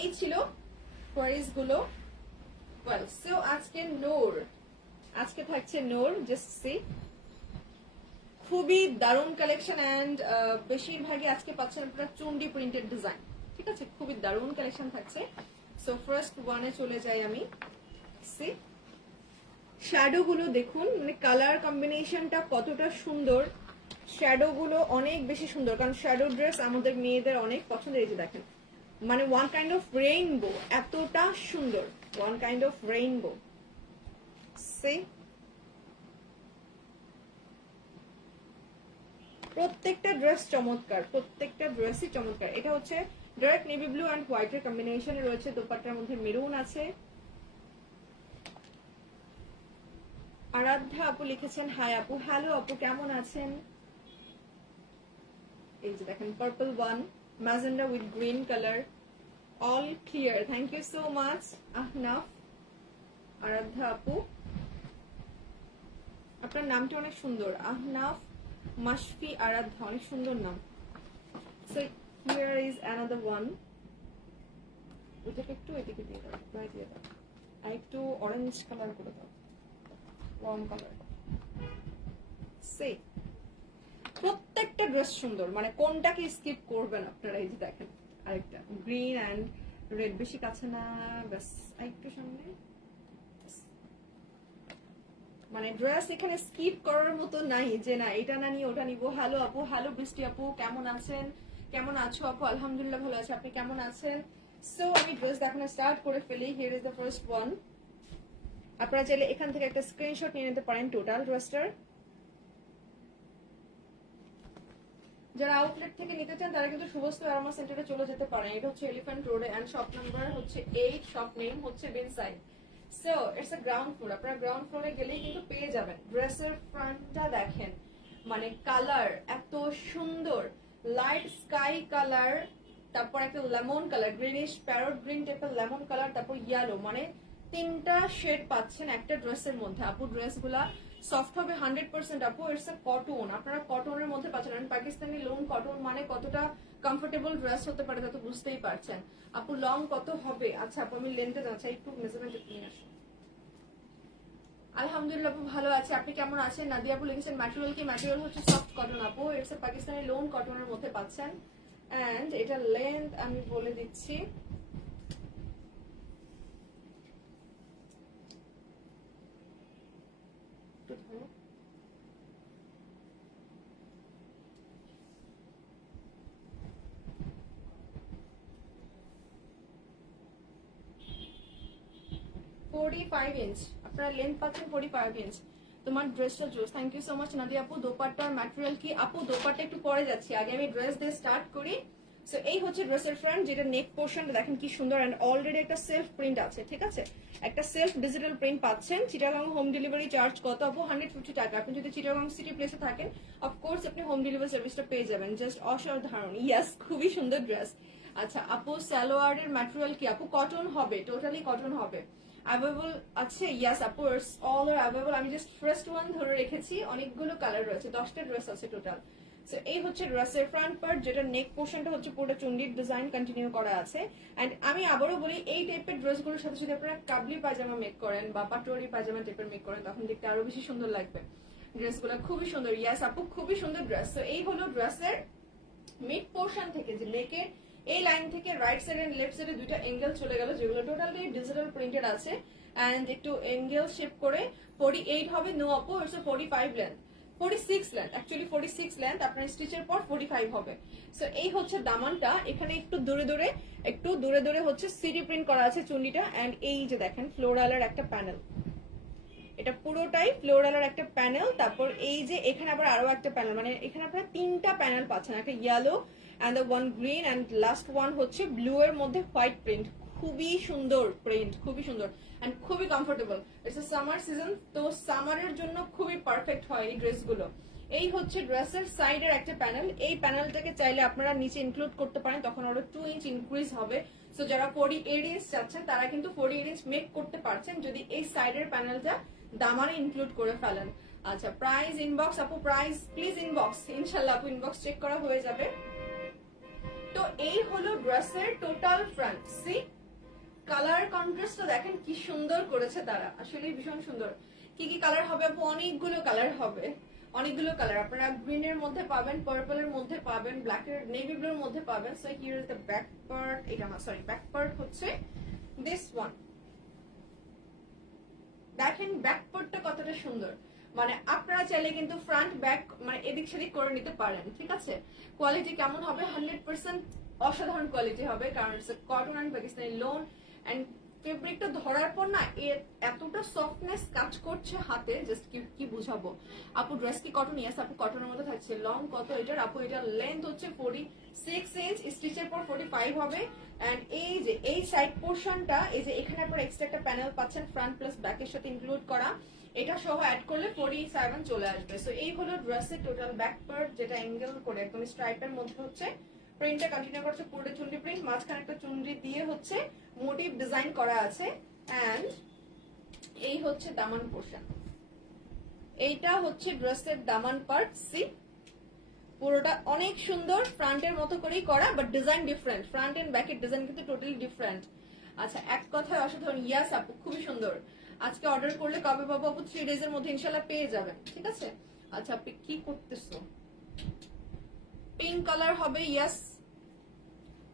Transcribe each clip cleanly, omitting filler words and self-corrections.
এই ছিল কোয়ারিজ গুলো। ওয়েল সো আজকে নূর, আজকে থাকছে নূর, জাস্ট সি খুবই দারুণ কালেকশন অ্যান্ড বেশিরভাগই আজকে পাচ্ছেন আপনারা চুন্ডি প্রিন্টেড ডিজাইন। ঠিক আছে, খুবই দারুণ কালেকশন থাকছে। সো ফার্স্ট ওয়ানে চলে যাই আমি। সি শ্যাডো গুলো দেখুন, মানে কালার কম্বিনেশনটা কতটা সুন্দর, শ্যাডো গুলো অনেক বেশি সুন্দর, কারণ শ্যাডো ড্রেস আমাদের মেয়েদের অনেক পছন্দের। এই যে দেখেন, মানে ওয়ান কাইন্ড অফ রেইনবো, এতটা সুন্দর, one kind of rainbow. See প্রত্যেকটা ড্রেস চমৎকার, প্রত্যেকটা ড্রেসই চমৎকার। এটা হচ্ছে ডাইরেক্ট নেভি ব্লু অ্যান্ড হোয়াইটের কম্বিনেশনে রয়েছে, দোপাট্টার মধ্যে মেরুন আছে। আরাধ্যা আপু লিখেছেন হাই আপু, হ্যালো আপু কেমন আছেন। এই যে দেখেন purple one, magenta with green colour, all clear. Thank you so much Ahnaf. Aradhya আপু আপনার নামটা অনেক সুন্দর, আহনাফ মাশফি আরাধ্যা, অনেক সুন্দর নাম। So here is another one. ওইটাকে একটু এদিকে দিয়ে দাও, প্রায় দিয়ে দাও, আর একটু অরেঞ্জ কালার করে দাও, ওয়ার্ম কালার। সে প্রত্যেকটা ড্রেস সুন্দর, মানে কোনটাকে স্কিপ করবেন আপনারা। এই যে দেখেন আরেকটা গ্রিন অ্যান্ড রেড, বেশি কাছে না, ব্যাস একটু সামনে। মানে ড্রেস এখানে স্কিপ করার মতো নাই যে না এটা না নিয়ে ওটা নিবো। হ্যালো আপু, হ্যালো বৃষ্টি আপু কেমন আছেন, কেমন আছো আপু? আলহামদুলিল্লাহ ভালো আছে, আপনি কেমন আছেন? সো আমি ড্রেস দেখানো স্টার্ট করে ফেলি। Here is the first one. আপনারা চাইলে এখান থেকে একটা স্ক্রিনশট নিয়ে নিতে পারেন টোটাল ড্রেসটার। যারা আউটলেট থেকে নিতে চান তারা কিন্তু শুভস্ত অ্যারোমা সেন্টারে চলে যেতে পারেন। এটা হচ্ছে এলিফ্যান্ট রোডে এন্ড শপ নাম্বার হচ্ছে 8, শপ নেম হচ্ছে বিনসাইড। So it's a ground floor, আপনারা গ্রাউন্ড ফ্লোরে গেলেই কিন্তু পেয়ে যাবেন। ড্রেসের ফ্রন্টটা দেখেন, মানে কালার এত সুন্দর, লাইট স্কাই কালার, তারপর একটা lemon colour, greenish parrot green টাইপের লেমন কালার, তারপর ইয়েলো, মানে তিনটা শেড পাচ্ছেন একটা ড্রেসের মধ্যে। আপু ড্রেসগুলা সফট হবে 100% আপু, ইটস এ কটন, আপনারা কটনের মধ্যে পাচ্ছেন। পাকিস্তানি লোন কটন মানে কতটা কমফোর্টেবল ড্রেস হতে পারে তা তো বুঝতেই পারছেন। আপু লং কত হবে? আচ্ছা আপু আমি লেন্থে যাচ্ছি, একটু মেজারমেন্ট নিয়ে আসুন। আলহামদুলিল্লাহ আপু ভালো আছে, আপনি কেমন আছেন? নাদিয়া আপু লিখেছেন ম্যাটেরিয়াল কি? ম্যাটেরিয়াল হচ্ছে সফট কটন আপু, ইটস এ পাকিস্তানি লোন কটনের মধ্যে পাচ্ছেন। এন্ড এটা লেন্থ আমি বলে দিচ্ছি, একটু ধরো, 45 ইঞ্চ, আপনারা লেন্থ পাচ্ছেন 45 ইঞ্চ। তোমার ড্রেসটা জোস, thank you so much Nadia আপু। দোপাট্টার ম্যাটেরিয়াল কি আপু? দোপাট্টা একটু পরে যাচ্ছি, আগে আমি ড্রেস দিয়ে স্টার্ট করি। সো এই হচ্ছে ড্রেসের ফ্রন্ট, যেটা নেক পোর্শনটা দেখেন কি সুন্দর, এন্ড অলরেডি একটা সেলফ প্রিন্ট আছে। ঠিক আছে, একটা সেলফ ডিজিটাল প্রিন্ট পাচ্ছেন। চিটাগাং হোম ডেলিভারি চার্জ কত আপু? 150 টাকা। আপনি যদি চিটাগাং সিটি প্লেসে থাকেন অফকোর্স আপনি হোম ডেলিভারি সার্ভিসটা পেয়ে যাবেন। জাস্ট অসাধারণ, ইয়াস খুবই সুন্দর ড্রেস। আচ্ছা আপু সালোয়ারের ম্যাটেরিয়াল কি আপু? কটন হবে, টোটালি কটন হবে। অ্যাভেলেবল আছে, ইয়াস আপু অল আর অ্যাভেলেবল। আমি জাস্ট ফার্স্ট ওয়ান ধরে রেখেছি, অনেকগুলো কালার রয়েছে, 10টা ড্রেস আছে টোটাল। সো এই হচ্ছে ড্রেসের ফ্রন্ট পার্ট, যেটা নেক পোর্শনটা হচ্ছে পুরো চুন্ডির ডিজাইন কন্টিনিউ করা আছে। এন্ড আমি আবারও বলি, এই টাইপের ড্রেসগুলোর সাথে যদি আপনারা কাবলি পায়জামা মেক করেন বা পাটোয়ারি পায়জামা টাইপের মেক করেন তখন দেখতে আরো বেশি সুন্দর লাগবে। ড্রেসগুলো খুবই সুন্দর, ইয়াস আপু খুবই সুন্দর ড্রেস। তো এই হলো ড্রেসের মিড পোর্শন থেকে, যে নেকের এই লাইন থেকে রাইট সাইড এন্ড লেফট সাইডে দুইটা এঙ্গেল চলে গেল, যেগুলো টোটালি ডিজিটাল প্রিন্টেড আছে। এন্ড একটু এঙ্গেল শেপ করে 48 হবে, নো আপু it's 45 length, 46 length, actually 46 length, আপনার স্টিচের পর 45 হবে। সো এই হচ্ছে দামানটা, এখানে একটু দূরে দূরে হচ্ছে সিডি প্রিন্ট করা আছে চুন্ডিটা। এন্ড এই যে দেখেন ফ্লোরালের একটা প্যানেল, এটা পুরোটাই ফ্লোরালের একটা প্যানেল। তারপর এই যে এখানে আবার আরো একটা প্যানেল, মানে এখানে আপনারা তিনটা প্যানেল পাচ্ছেন, একটা yellow and one green and last one হচ্ছে ব্লু এর মধ্যে হোয়াইট প্রিন্ট। খুবই সুন্দর প্রিন্ট, খুবই সুন্দর এন্ড খুবই comfortable. It's a summer season, তো সামারের জন্য খুবই পারফেক্ট হয় এই ড্রেসগুলো। এই হচ্ছে ড্রেসের সাইডের একটা প্যানেল, এই প্যানেলটাকে চাইলে আপনারা নিচে ইনক্লুড করতে পারেন, তখন আরো 2 ইঞ্চ ইনক্রিজ হবে। সো যারা 48 ইঞ্চ চাচ্ছেন তারা কিন্তু 48 ইঞ্চ মেক করতে পারছেন যদি এই সাইডের প্যানেলটা দামানে ইনক্লুড করে ফেলেন। আচ্ছা প্রাইস ইনবক্স আপু, প্রাইস প্লিজ ইনবক্স, ইনশাল্লাহ আপু ইনবক্স চেক করা হয়ে যাবে। তো এই হলো ড্রেসের টোটাল ফ্রন্ট। সি কালার কন্ট্রাস্টটা দেখেন কি সুন্দর করেছে তারা, আসলে ভীষণ সুন্দর। কি কি কালার হবে আপু? অনেকগুলো কালার হবে, অনেকগুলো কালার। আপনারা গ্রিনের মধ্যে পাবেন, পার্পলের মধ্যে পাবেন, ব্ল্যাকের নেভি ব্লুর মধ্যে পাবেন। So here is the back part. এটা না, সরি, ব্যাক পার্ট হচ্ছে দিস ওয়ান। দেখেন ব্যাক পার্টটা কতটা সুন্দর, মানে আপনারা চাইলে কিন্তু ফ্রন্ট ব্যাক মানে এদিক সেদিক করে নিতে পারেন, ঠিক আছে। কোয়ালিটি কেমন হবে? 100% অসাধারণ কোয়ালিটি হবে, কারণ it's cotton and Pakistani lawn. And ফেব্রিকটা ধরার পর না এতটা সফটনেস কাজ করছে হাতে, জাস্ট কি বুঝাবো। আপু ড্রেস কি কটন? ইয়েস আপু কটনের মধ্যে থাকছে। লং কত এটার আপু? এটার লেন্থ হচ্ছে 46 ইঞ্চ, স্টিচের পর 45 হবে। এন্ড এই যে এই সাইড পোর্শনটা, এই যে এখানে আপনারা এক্সট্রা একটা প্যানেল পাচ্ছেন ফ্রন্ট প্লাস ব্যাকের সাথে ইনক্লুড করা, এটা সহ অ্যাড করলে 47 চলে আসবে। সো এই হলো ড্রেসের টোটাল ব্যাক পার্ট, যেটা অ্যাঙ্গেল করে একদম স্ট্রাইপের মধ্যে হচ্ছে। প্রিন্টটা কন্টিনিউ করছে, পুরো চুন্ডি প্রিন্ট, মাঝখানে একটা চুন্ডি দিয়ে হচ্ছে মোটিভ ডিজাইন করা আছে। এন্ড এই হচ্ছে দামান পোর্শন, এইটা হচ্ছে ড্রেসের দামান পার্ট। সি পুরোটা অনেক সুন্দর, ফ্রন্টের মতো করেই করা, but design different. Front and ব্যাকের ডিজাইন কিন্তু টোটালি ডিফারেন্ট। আচ্ছা এক কথায় অসাধারণ। ইয়াস আপু খুবই সুন্দর। আজকে অর্ডার করলে কবে পাবো আপু? 3 ডেজ এর মধ্যে ইনশাল্লাহ পেয়ে যাবেন, ঠিক আছে। আচ্ছা আপনি কি করতেছো? পিঙ্ক কালার হবে। ইয়াস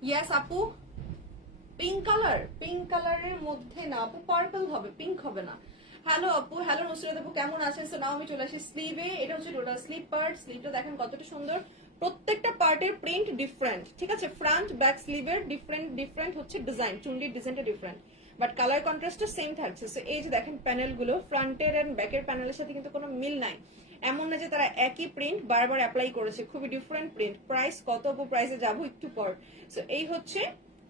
ইয়াস আপু পিঙ্ক কালার, পিঙ্ক কালারের মধ্যে না আপু, পার্পল হবে, পিঙ্ক হবে না। হ্যালো আপু, হ্যালো নুসরাত আপু, কেমন আছেন? সো নাও আমি চলে আসি স্লিভে। এটা হচ্ছে টোটাল স্লিভ পার্ট। স্লিভটা দেখেন কতটা সুন্দর, প্রত্যেকটা পার্টের প্রিন্ট ডিফারেন্ট, ঠিক আছে। ফ্রন্ট ব্যাক স্লিভের ডিফারেন্ট হচ্ছে ডিজাইন, চুন্ডির ডিজাইনটা ডিফারেন্ট, বাট কালার কন্ট্রাস্টটা সেম থাকছে। সো এই যে দেখেন প্যানেল গুলো, ফ্রন্টের এন্ড ব্যাকের প্যানেলের সাথে কিন্তু কোনো মিল নাই। এমন না যে তারা একই প্রিন্ট বারবার অ্যাপ্লাই করেছে, খুবই ডিফারেন্ট প্রিন্ট। প্রাইস কত আপু? প্রাইসে যাবো একটু পর। সো এই হচ্ছে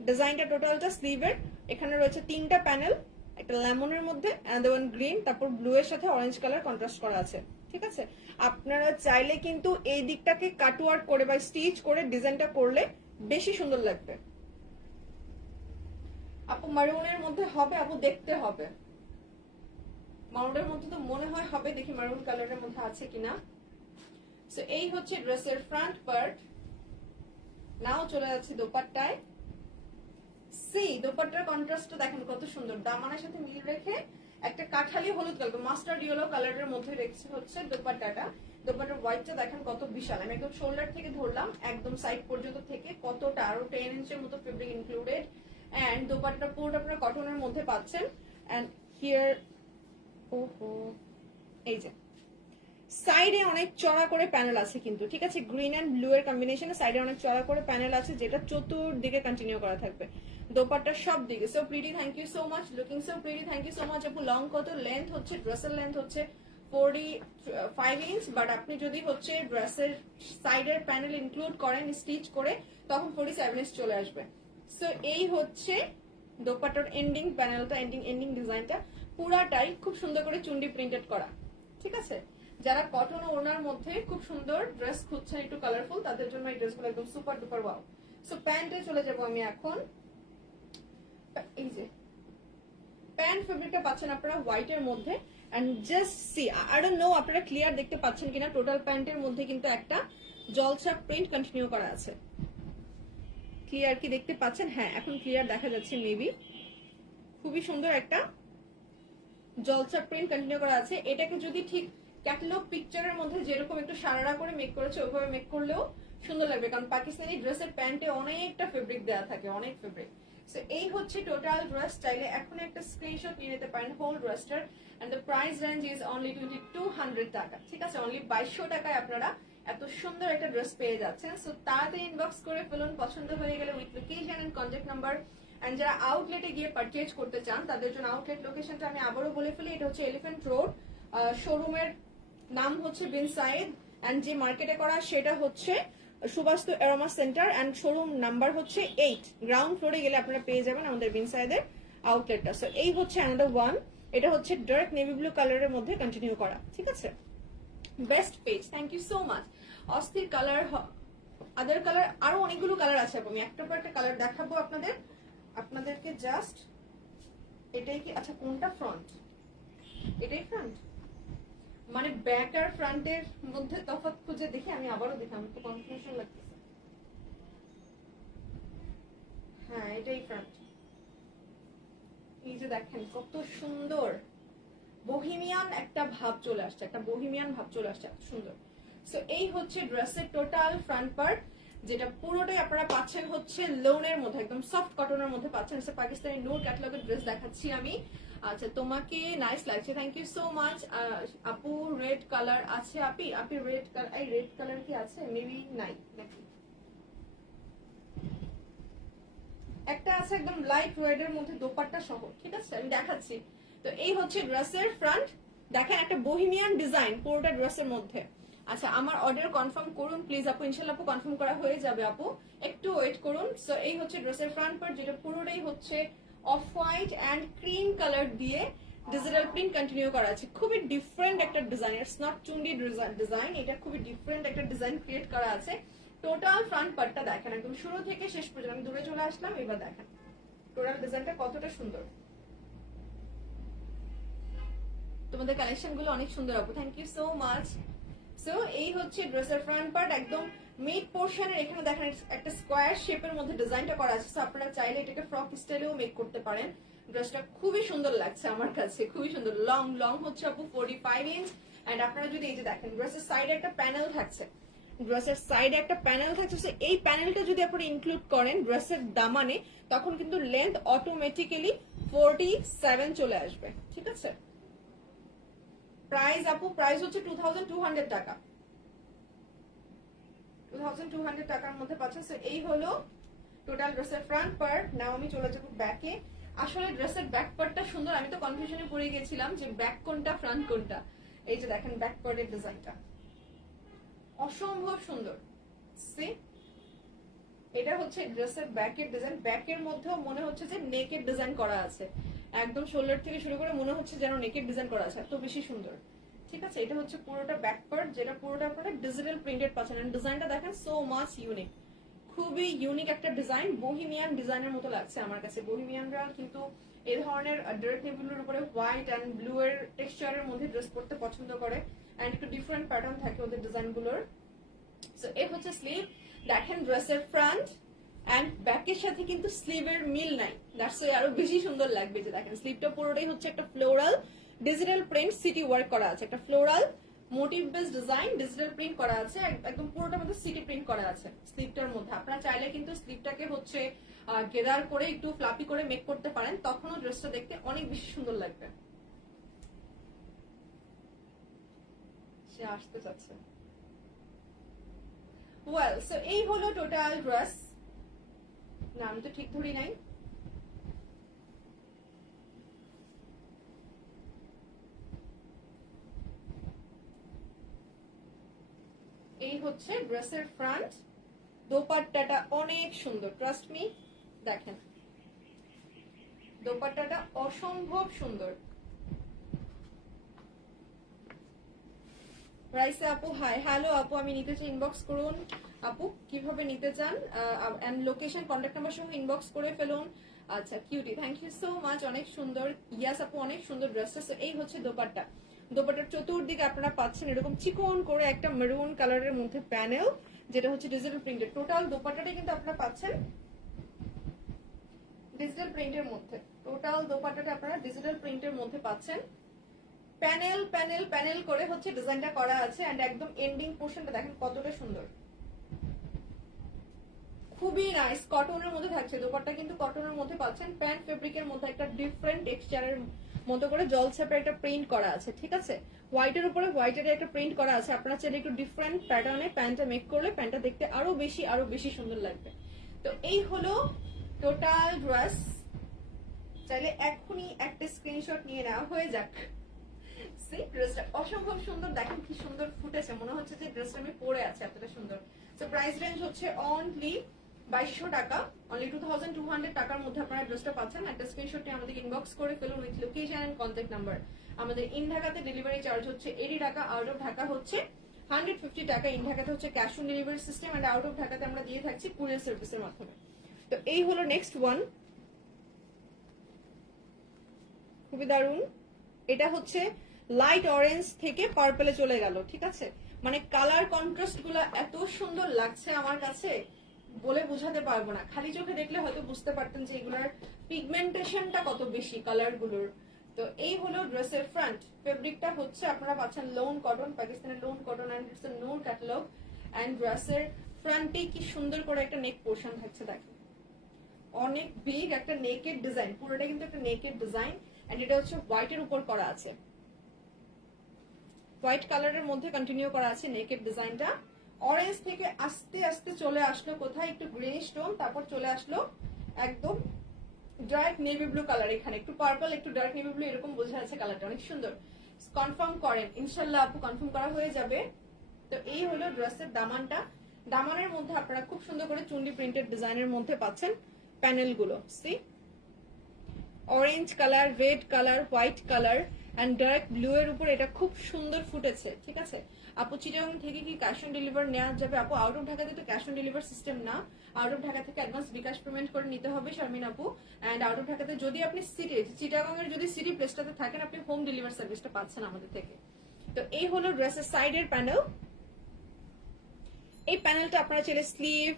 ডিজাইনটা টোটালটা স্লিভের। এখানে রয়েছে 3টা প্যানেল, একটা লেমনের মধ্যে এন্ড ওয়ান গ্রিন, তারপর ব্লু এর সাথে অরেঞ্জ কালার কন্ট্রাস্ট করা আছে, ঠিক আছে। আপনারা চাইলে কিন্তু এই দিকটাকে কাটওয়ার্ক করে বা স্টিচ করে ডিজাইনটা করলে বেশি সুন্দর লাগবে। আপু মারুনের মধ্যে হবে আপু? দেখতে হবে, মারুনের মধ্যে তো মনে হয় হবে, দেখি মারুন কালারের মধ্যে আছে কিনা। সো এই হচ্ছে ড্রেসের ফ্রন্ট পার্ট। নাও চলে যাচ্ছে দোপাট্টায়। সি দোপাট্টার কন্ট্রাস্টটা দেখেন কত সুন্দর, দামানের সাথে মিল রেখে একটা কাঠালি হলুদ কালার, মাস্টার্ড ইয়েলো কালারের মধ্যে রেখেছে হচ্ছে দোপাট্টাটা। দোপাট্টার হোয়াইটটা দেখেন কত বিশাল, আমি একদম শোল্ডার থেকে ধরলাম একদম সাইড পর্যন্ত থেকে, কতটা আরো 10 ইঞ্চের মতো ফেব্রিক ইনক্লুডেড। এন্ড দোপাট্টা পুরোটা আপনারা কটনের মধ্যে পাচ্ছেন। এন্ড হিয়ার ওহো এই যে সাইডে অনেক চড়া করে প্যানেল আছে কিন্তু, ঠিক আছে। গ্রিন এন্ড ব্লু এর কম্বিনেশনে সাইডে অনেক চড়া করে প্যানেল আছে, যেটা চতুর্দিকে কন্টিনিউ করা থাকবে দোপাট্টার সব দিকে। So pretty, thank you so much, looking so pretty, thank you so much আপু। লং কত? লেন্থ হচ্ছে ড্রেসের লেন্থ হচ্ছে 45 ইঞ্চ, বাট আপনি যদি হচ্ছে ড্রেসের সাইডের প্যানেল ইনক্লুড করেন স্টিচ করে, তখন 47 ইঞ্চ চলে আসবে। সো এই হচ্ছে দোপাট্টার এন্ডিং প্যানেলটা, এন্ডিং ডিজাইনটা পুরাটাই খুব সুন্দর করে চুন্ডি প্রিন্টেড করা, ঠিক আছে। যারা কটন ওনার মধ্যে খুব সুন্দর ড্রেস খুঁজছেন একটু কালারফুল, তাদের জন্য এই ড্রেসগুলো একদম সুপার ডুপার ওয়াও। সো প্যান্টে চলে যাবো আমি এখন। এই যে প্যান্ট ফেব্রিকটা পাচ্ছেন আপনারা হোয়াইট এর মধ্যে। And just see, I don't know আপনারা ক্লিয়ার দেখতে পাচ্ছেন কিনা, টোটাল প্যান্টের মধ্যে কিন্তু একটা জলছাপ প্রিন্ট কন্টিনিউ করা আছে। ক্লিয়ার কি দেখতে পাচ্ছেন? হ্যাঁ এখন ক্লিয়ার দেখা যাচ্ছে মেবি। খুবই সুন্দর একটা জলছাপ প্রিন্ট কন্টিনিউ করা আছে। এটাকে যদি ঠিক ক্যাটালগ পিকচারের মধ্যে যেরকম একটু সারারা করে মেক করেছে ওইভাবে মেক করলেও সুন্দর লাগবে, কারণ পাকিস্তানি ড্রেসের প্যান্টে অনেকটা ফেব্রিক দেওয়া থাকে, অনেক ফেব্রিক। সো এই হচ্ছে টোটাল ড্রেস। চাইলে এখন একটা স্ক্রিনশট নিয়ে নিতে পারেন হোল ড্রেসটার। And the price range is only 2200 টাকা, ঠিক আছে। অনলি 2200 টাকায় আপনারা এত সুন্দর একটা ড্রেস পেয়ে যাচ্ছেন। সো তাড়াতাড়ি ইনবক্স করে ফেলুন, পছন্দ হয়ে গেলে with location and contact number. And যারা আউটলেটে গিয়ে পারচেজ করতে চান তাদের জন্য আউটলেট লোকেশনটা আমি আবারও বলে ফেলি, এটা হচ্ছে এলিফ্যান্ট রোড। শোরুমের নাম হচ্ছে বিন সাইদ, এন্ড যে মার্কেটে করা সেটা হচ্ছে Subastu aroma centre, and showroom number হচ্ছে 8। গ্রাউন্ড ফ্লোরে গেলে আপনারা পেয়ে যাবেন আমাদের বিন সাইদের আউটলেটটা। সো এই হচ্ছে অ্যানাদার ওয়ান, এটা হচ্ছে ডার্ক নেভি ব্লু কালারের মধ্যে কন্টিনিউ করা, ঠিক আছে। Best page, thank you so much. অস্থির কালার, আদার কালার আরো অনেকগুলো কালার আছে, আমি একটা পর একটা কালার দেখাবো আপনাদেরকে জাস্ট। এটাই কি? আচ্ছা কোনটা ফ্রন্ট? এটাই ফ্রন্ট, মানে ব্যাক আর ফ্রন্টের মধ্যে তফাৎ খুঁজে দেখি, আমি আবারও দেখি, আমার তো কনফিউশন লাগতেছে। হ্যাঁ এটাই ফ্রন্ট। এই যে দেখেন কত সুন্দর বহিমিয়ান একটা ভাব চলে আসছে, একটা বহিমিয়ান ভাব চলে আসছে, এত সুন্দর। সো এই হচ্ছে ড্রেসের টোটাল ফ্রন্ট পার্ট, যেটা পুরোটাই আপনারা পাচ্ছেন হচ্ছে লোনের মধ্যে, একদম সফট কটনের মধ্যে পাচ্ছেন। পাকিস্তানি নূর ক্যাটালগের ড্রেস দেখাচ্ছি আমি। আচ্ছা তোমাকে নাইস লাগছে, থ্যাংক ইউ সো মাচ। আপু রেড কালার আছে, আপি রেড কালার, এই রেড কালার কি আছে? মেবি নাই নাকি, একটা আছে একদম লাইট রেড এর মধ্যে দোপাট্টা সহ, ঠিক আছে আমি দেখাচ্ছি। তো এই হচ্ছে ড্রেসের ফ্রন্ট, দেখেন একটা bohemian ডিজাইন পুরোটা ড্রেসের মধ্যে। আচ্ছা আমার অর্ডার কনফার্ম করুন প্লিজ আপু, ইনশাআল্লাহ আপু কনফার্ম করা হয়ে যাবে আপু, একটু ওয়েট করুন। সো এই হচ্ছে ড্রেসের ফ্রন্ট পার্ট, যেটা পুরোটাই হচ্ছে off white and cream colour দিয়ে ডিজিটাল প্রিন্ট কন্টিনিউ করা আছে। খুবই ডিফারেন্ট একটা ডিজাইন, ইটস নট চুন্ডি ডিজাইন, এটা খুবই ডিফারেন্ট একটা ডিজাইন ক্রিয়েট করা আছে। টোটাল ফ্রন্ট পার্টটা দেখেন একদম শুরু থেকে শেষ পর্যন্ত, আমি দূরে চলে আসলাম, এবার দেখেন টোটাল ডিজাইনটা কতটা সুন্দর। তোমাদের কালেকশন গুলো অনেক সুন্দর আপু, thank you so much. So এই হচ্ছে ড্রেসের ফ্রন্ট পার্ট, একদম মিড পোর্শনের এখানে দেখেন একটা স্কোয়ার শেপের মধ্যে ডিজাইনটা করা আছে। সো আপনারা চাইলে এটাকে ফ্রক স্টাইলেও মেক করতে পারেন। ড্রেসটা খুবই সুন্দর লাগছে আমার কাছে, খুবই সুন্দর। লং হচ্ছে আপু 45 ইঞ্চ। এন্ড আপনারা যদি এই যে দেখেন ড্রেসের সাইডে একটা প্যানেল থাকছে, ড্রেসের সাইডে একটা প্যানেল থাকছে। এই প্যানেলটা যদি আপনি ইনক্লুড করেন ড্রেসের দামানে, তখন কিন্তু লেন্থ অটোমেটিক্যালি 47 চলে আসবে, ঠিক আছে। প্রাইস আপু, প্রাইস হচ্ছে 2200 টাকা, 2200 টাকার মধ্যে পাচ্ছেন। সো এই হলো টোটাল ড্রেসের ফ্রন্ট পার্ট। নাও আমি চলে যাবো ব্যাকে। আসলে ড্রেসের ব্যাক পার্টটা সুন্দর, আমি তো কনফিউশনে পড়ে গেছিলাম যে ব্যাক কোনটা ফ্রন্ট কোনটা। এই যে দেখেন ব্যাক পার্টের ডিজাইনটা অসম্ভব সুন্দর। সি এটা হচ্ছে ড্রেসের ব্যাকের ডিজাইন, ব্যাকের মধ্যেও মনে হচ্ছে যে নেকের ডিজাইন করা আছে, একদম শোল্ডার থেকে শুরু করে মনে হচ্ছে যেন নেকের ডিজাইন করা আছে, এত বেশি সুন্দর, ঠিক আছে। এটা হচ্ছে পুরোটা ব্যাক পার্ট, যেটা পুরোটা আপনারা ডিজিটাল প্রিন্টেড পাচ্ছেন। ডিজাইনটা দেখেন সো মাচ ইউনিক, খুবই ইউনিক একটা ডিজাইন, বহিমিয়ান ডিজাইনের মতো লাগছে আমার কাছে। বহিমিয়ানরা কিন্তু এই ধরনের ডার্ক নেভির উপরে হোয়াইট এন্ড ব্লু এর টেক্সচারের মধ্যে ড্রেস পরতে পছন্দ করে, এন্ড একটু ডিফারেন্ট প্যাটার্ন থাকে ওদের ডিজাইনগুলোর। সো এই হচ্ছে স্লিভ, দেখেন ড্রেসের ফ্রন্ট এন্ড ব্যাকের সাথে কিন্তু স্লিভের মিল নাই, দ্যাটস ওয়াই আরো বেশি সুন্দর লাগবে। যে দেখেন স্লিভটা পুরোটাই হচ্ছে একটা ফ্লোরাল ডিজিটাল প্রিন্ট সিটি ওয়ার্ক করা আছে, একটা floral motif base design digital print করা আছে, একদম পুরোটার মধ্যে সিটি প্রিন্ট করা আছে স্লিভটার মধ্যে। আপনারা চাইলে কিন্তু স্লিভটাকে হচ্ছে গেদার করে একটু ফ্লাপি করে মেক করতে পারেন, তখনও ড্রেসটা দেখতে অনেক বেশি সুন্দর লাগবে। সে আসতে চাচ্ছে। ওয়েল সো এই হলো টোটাল ড্রেস, নাম তো ঠিক ধরি নাই। এই হচ্ছে ড্রেসের ফ্রন্ট, দোপাট্টাটা অনেক সুন্দর, ট্রাস্ট মি। দেখেন দোপাট্টাটা অসম্ভব সুন্দর। রাইসা আপু হাই, হ্যালো আপু, আমি নিতে চাই, ইনবক্স করুন আপু কিভাবে নিতে চান, এন্ড লোকেশন কন্ট্যাক্ট নাম্বার সহ ইনবক্স করে ফেলুন। আচ্ছা cutie, thank you so much, অনেক সুন্দর। ইয়াস আপু অনেক সুন্দর ড্রেসটা। সো এই হচ্ছে দোপাট্টা, দোপাট্টার চতুর্দিকে আপনারা পাচ্ছেন এরকম চিকন করে একটা মেরুন কালারের মধ্যে প্যানেল, যেটা হচ্ছে ডিজিটাল প্রিন্টেড। টোটাল দোপাট্টাটা কিন্তু আপনারা পাচ্ছেন ডিজিটাল প্রিন্টের মধ্যে, টোটাল দোপাট্টাটা আপনারা ডিজিটাল প্রিন্টের মধ্যে পাচ্ছেন। প্যানেল প্যানেল প্যানেল করে হচ্ছে ডিজাইনটা করা আছে, এন্ড একদম এন্ডিং পোর্শনটা দেখেন কতটা সুন্দর, খুবই নাইস। কটনের মধ্যে থাকছে দোপাট্টা, কিন্তু কটনের মধ্যে পাচ্ছেন। প্যান্ট ফেব্রিকের মধ্যে একটা ডিফারেন্ট টেক্সচারের মতো করে জলছাপের একটা প্রিন্ট করা আছে, ঠিক আছে। হোয়াইটের উপরে হোয়াইটের একটা প্রিন্ট করা আছে। আপনারা চাইলে একটু ডিফারেন্ট প্যাটার্নে প্যান্টটা মেক করলে প্যান্টটা দেখতে আরো বেশি সুন্দর লাগবে। তো এই হলো টোটাল ড্রেস, চাইলে এখনই একটা স্ক্রিনশট নিয়ে নেওয়া হয়ে যাক। ড্রেসটা অসম্ভব সুন্দর, দেখেন কি সুন্দর ফুটেছে, মনে হচ্ছে যে ড্রেসটা আমি পরে আছে, এতটা সুন্দর। তো প্রাইস রেঞ্জ হচ্ছে অনলি 2200 টাকা, অনলি 2200 টাকার মধ্যে আপনারা ড্রেসটা পাচ্ছেন। একটা স্ক্রিনশট নিয়ে আমাদের ইনবক্স করে ফেলুন with location and contact number. আমাদের ইন ঢাকাতে ডেলিভারি চার্জ হচ্ছে 80 টাকা, আউট অফ ঢাকা হচ্ছে 150 টাকা। ইন ঢাকাতে হচ্ছে cash on delivery system, and out of ঢাকাতে আমরা দিয়ে থাকছি কুরিয়ার সার্ভিসের মাধ্যমে। তো এই হলো নেক্সট ওয়ান, খুবই দারুণ। এটা হচ্ছে লাইট অরেঞ্জ থেকে পার্পলে চলে গেল, ঠিক আছে। মানে কালার কন্ট্রাস্ট গুলা এত সুন্দর লাগছে আমার কাছে, বলে বোঝাতে পারবো না, খালি চোখে দেখলে হয়তো বুঝতে পারতেন যে এগুলোর পিগমেন্টেশনটা কত বেশি কালার গুলোর। তো এই হলো ড্রেসের ফ্রন্ট। ফেব্রিকটা হচ্ছে আপনারা পাচ্ছেন লোন কটন, পাকিস্তানের lawn cotton, and it's a Noor catalogue. And ড্রেসের ফ্রন্টে কি সুন্দর করে একটা নেক পোর্শন থাকছে, দেখেন অনেক বিগ একটা নেকেড ডিজাইন, পুরোটা কিন্তু একটা নেকেড ডিজাইন। এন্ড এটা হচ্ছে হোয়াইটের উপর করা আছে, হোয়াইট কালারের মধ্যে কন্টিনিউ করা আছে নেকেড ডিজাইনটা। অরেঞ্জ থেকে আস্তে আস্তে চলে আসলো কোথায় একটু গ্রিনিশ টোন, তারপর চলে আসলো একদম ডার্ক নেভি ব্লু কালার, এখানে একটু পার্পল একটু ডার্ক নেভি ব্লু এরকম বোঝা যাচ্ছে, কালারটা অনেক সুন্দর। কনফার্ম করেন ইনশাল্লাহ আপু, কনফার্ম করা হয়ে যাবে। তো এই হলো ড্রেসের দামানটা। দামানের মধ্যে আপনারা খুব সুন্দর করে চুন্ডি প্রিন্টেড ডিজাইনের মধ্যে পাচ্ছেন প্যানেল গুলো। See orange colour, red colour, white colour and dark blue এর উপর এটা খুব সুন্দর ফুটেছে, ঠিক আছে আপু। চিটাং থেকে কি ক্যাশ অন ডেলিভার নেওয়া যাবে আপু? আউট অফ ঢাকাতে তো ক্যাশ অন ডেলিভার সিস্টেম না, আউট অফ ঢাকা থেকে অ্যাডভান্স বিকাশ পেমেন্ট করে নিতে হবে শারমিন আপু। এন্ড আউট অফ ঢাকাতে যদি আপনি সিটি চিটাগাং এর যদি সিটি প্লেসটাতে থাকেন, আপনি হোম ডেলিভারি সার্ভিসটা পাচ্ছেন আমাদের থেকে। তো এই হলো ড্রেসের সাইডের প্যানেল। এই প্যানেলটা আপনারা চাইলে স্লিভ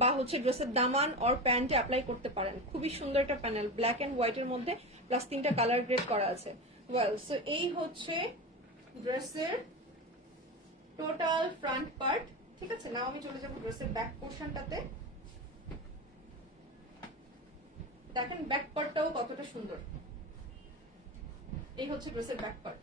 বা হচ্ছে ড্রেসের দামান অর প্যান্টে অ্যাপ্লাই করতে পারেন। খুবই সুন্দর একটা প্যানেল, ব্ল্যাক এন্ড হোয়াইট এর মধ্যে, প্লাস 3টা কালার গ্রেড করা আছে। ওয়েল, সো এই হচ্ছে ড্রেসের টোটাল ফ্রন্ট পার্ট, ঠিক আছে। নাও আমি চলে যাবো ড্রেসের ব্যাক পোর্শনটাতে। দেখেন ব্যাক পার্টটাও কতটা সুন্দর। এই হচ্ছে ড্রেসের ব্যাক পার্ট।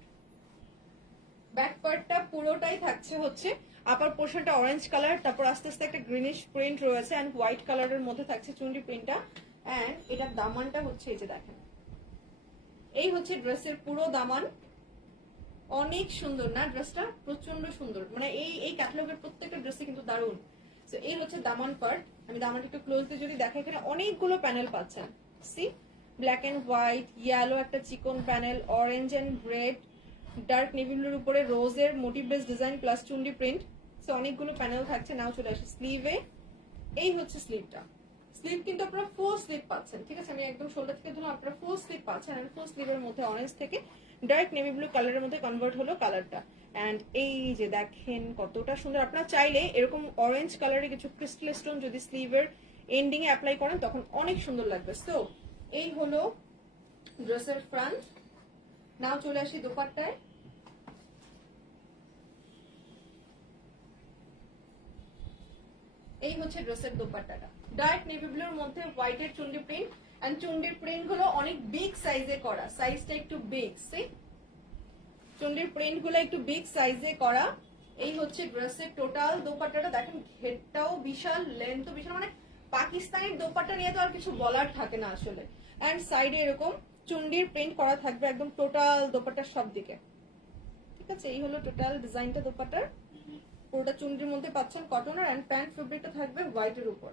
ব্যাক পার্টটা পুরোটাই থাকছে হচ্ছে আপার পোর্শনটা অরেঞ্জ কালার, তারপর আস্তে আস্তে একটা গ্রিনিশ প্রিন্ট রয়েছে এন্ড হোয়াইট কালারের মধ্যে থাকছে চুন্ডি প্রিন্টটা। এন্ড এটার দামানটা হচ্ছে এই যে দেখেন, এই হচ্ছে ড্রেসের পুরো দামান। অনেক সুন্দর না ড্রেসটা? প্রচন্ড সুন্দর, মানে এই ক্যাটালগের প্রত্যেকটা ড্রেসে কিন্তু দারুণ। সো এই হচ্ছে দামান পার্ট। আমি দামানটা একটু ক্লোজলি যদি দেখাই, এখানে অনেকগুলো প্যানেল পাচ্ছেন। See black and white, yellow একটা চিকন panel, orange and red, dark navy ব্লুর উপরে রোজের মোটিভ বেস ডিজাইন প্লাস চুন্ডি প্রিন্ট। সো অনেকগুলো প্যানেল থাকছে। নাও চলে আসে স্লিভে। এই হচ্ছে স্লিভটা। স্লিভ কিন্তু আপনারা ফুল স্লিভ পাচ্ছেন, ঠিক আছে। আমি একদম শোল্ডার থেকে ধরুন আপনারা ফুল স্লিভ পাচ্ছেন। আর ফুল স্লিভের মধ্যে অরেঞ্জ থেকে ডার্ক নেভি ব্লু কালারের মধ্যে কনভার্ট হলো কালারটা। এন্ড এই যে দেখেন কতটা সুন্দর। আপনারা চাইলে এরকম অরেঞ্জ কালারের কিছু ক্রিস্টাল স্টোন যদি স্লিভের এন্ডিং এ অ্যাপ্লাই করেন তখন অনেক সুন্দর লাগবে। সো এই হলো ড্রেসের ফ্রন্ট। নাও চলে আসি দোপাট্টায়। এই হচ্ছে ড্রেসের দোপাট্টাটা, ডার্ক নেভি ব্লুর মধ্যে হোয়াইটের চুন্ডি প্রিন্ট। এন্ড চুন্ডির প্রিন্ট গুলো অনেক বিগ সাইজে করা, সাইজটা একটু বিগ। সি চুন্ডির প্রিন্ট গুলো একটু বিগ সাইজে করা। এই হচ্ছে ড্রেসের টোটাল দোপাট্টাটা। দেখেন ঘেরটাও বিশাল, লেন্থও বিশাল, মানে পাকিস্তানি দোপাট্টা নিয়ে তো আর কিছু বলার থাকে না আসলে। এন্ড সাইডে এরকম চুন্ডির প্রিন্ট করা থাকবে একদম টোটাল দোপাট্টার সব দিকে, ঠিক আছে। এই হলো টোটাল ডিজাইনটা দোপাট্টার। পুরোটা চুন্ডির মধ্যে পাচ্ছেন কটনের এন্ড প্যান্ট ফেব্রিকটা থাকবে হোয়াইটের উপর।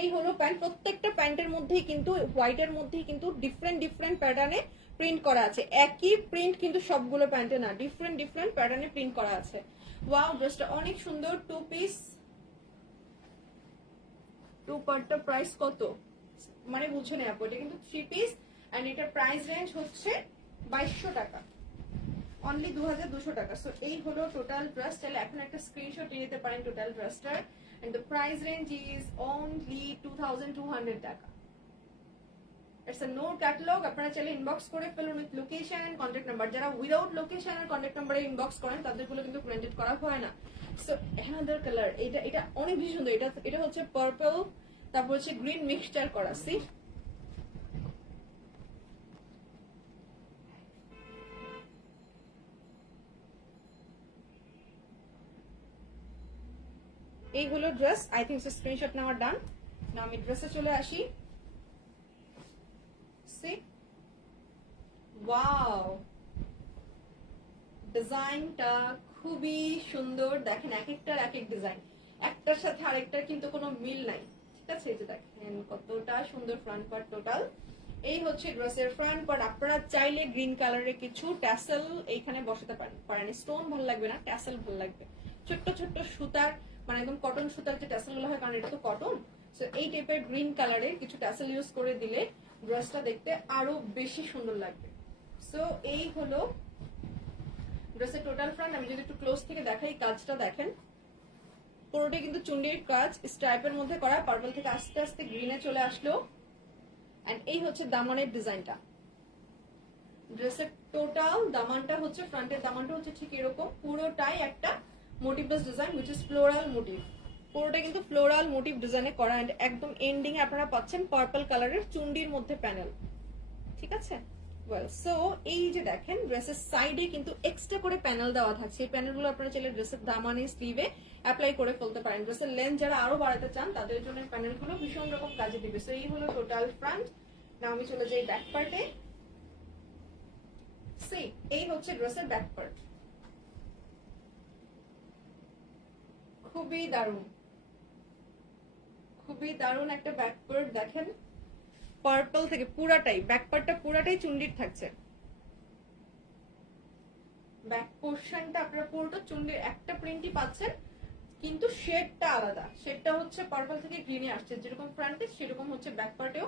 এই হলো প্যান্ট। প্রত্যেকটা প্যান্টের মধ্যেই কিন্তু হোয়াইটের মধ্যেই কিন্তু ডিফারেন্ট ডিফারেন্ট প্যাটার্নে প্রিন্ট করা আছে। একই প্রিন্ট কিন্তু সবগুলো প্যান্টে না, ডিফারেন্ট ডিফারেন্ট প্যাটার্নে প্রিন্ট করা আছে। ওয়াও, ড্রেসটা অনেক সুন্দর। টু পিস, টু পার্টটা প্রাইস কত মানে বুঝছো না আপু, এটা কিন্তু 3 পিস এন্ড এটার প্রাইস রেঞ্জ হচ্ছে 2200 টাকা, অনলি 2200 টাকা। সো এই হলো টোটাল ড্রেস। তাহলে এখন একটা স্ক্রিনশট নিয়ে নিতে পারেন টোটাল ড্রেসটার। And the price range is only 2200 টাকা। It's a no catalogue. আপনারা চাইলে ইনবক্স করে ফেলুন with location and contact number. যারা উইদাউট লোকেশন আর কন্ট্যাক্ট নাম্বারে ইনবক্স করেন তাদেরগুলো কিন্তু প্রিন্টেড করা হয় না। সো অ্যানাদার কালার, এটা অনেক বেশি সুন্দর। এটা হচ্ছে পার্পল, তারপর হচ্ছে গ্রিন মিক্সচার করা। সি এই হলো ড্রেস। আই থিঙ্ক স্ক্রিনশট নেওয়ার ডান। না আমি ড্রেসে চলে আসি। সি ওয়াও, ডিজাইনটা খুবই সুন্দর। দেখেন এক একটার এক এক ডিজাইন, একটার সাথে আরেকটার কিন্তু কোনো মিল নাই, ঠিক আছে। এই যে দেখেন কতটা সুন্দর ফ্রন্ট পার্ট টোটাল। এই হচ্ছে ড্রেসের ফ্রন্ট পার্ট। আপনারা চাইলে গ্রিন কালারের কিছু ট্যাসেল এইখানে বসাতে পারেন। স্টোন ভালো লাগবে না, ট্যাসেল ভালো লাগবে। ছোট্ট ছোট্ট সুতার, মানে একদম কটন সুতার যে ট্যাসেল গুলো হয়, কারণ এটা তো কটন। সো এই টাইপের গ্রিন কালারের কিছু ট্যাসেল ইউজ করে দিলে ড্রেসটা দেখতে আরো বেশি সুন্দর লাগবে। সো এই হলো ড্রেসের টোটাল ফ্রন্ট। আমি যদি একটু ক্লোজ থেকে দেখাই, কাজটা দেখেন পুরোটা কিন্তু চুন্ডির কাজ স্ট্রাইপের মধ্যে করা, পার্পল থেকে আস্তে আস্তে গ্রিনে চলে আসলো। এন্ড এই হচ্ছে দামানের ডিজাইনটা। ড্রেসের টোটাল দামানটা হচ্ছে, ফ্রন্টের দামানটা হচ্ছে ঠিক এরকম, পুরোটাই একটা motifless design which is floral motif. পুরোটা কিন্তু ফ্লোরাল মোটিভ ডিজাইনে করা। এন্ড একদম এন্ডিং এ আপনারা পাচ্ছেন পার্পল কালারের চুন্ডির মধ্যে প্যানেল, ঠিক আছে। ওয়েল, সো এই যে দেখেন ড্রেসের সাইডে কিন্তু এক্সট্রা করে প্যানেল দেওয়া থাকছে। এই প্যানেলগুলো আপনারা চাইলে ড্রেসের দামানে স্লিভে অ্যাপ্লাই করে ফেলতে পারেন। ড্রেসের লেন্থ যারা আরো বাড়াতে চান তাদের জন্য প্যানেলগুলো ভীষণ রকম কাজে দিবে। সো এই হলো টোটাল ফ্রন্ট। না আমি চলে যাই ব্যাক পার্টে। সি এই হচ্ছে ড্রেসের ব্যাক পার্ট, খুবই দারুণ, খুবই দারুণ একটা ব্যাক পার্ট। দেখেন পার্পল থেকে পুরাটাই ব্যাক পার্টটা পুরাটাই চুন্ডির থাকছে। ব্যাক পোর্শনটা আপনারা পুরোটা চুন্ডির একটা প্রিন্টই পাচ্ছেন, কিন্তু শেডটা আলাদা। শেডটা হচ্ছে পার্পল থেকে গ্রিনে আসছে, যেরকম ফ্রন্টে সেরকম হচ্ছে ব্যাক পার্টেও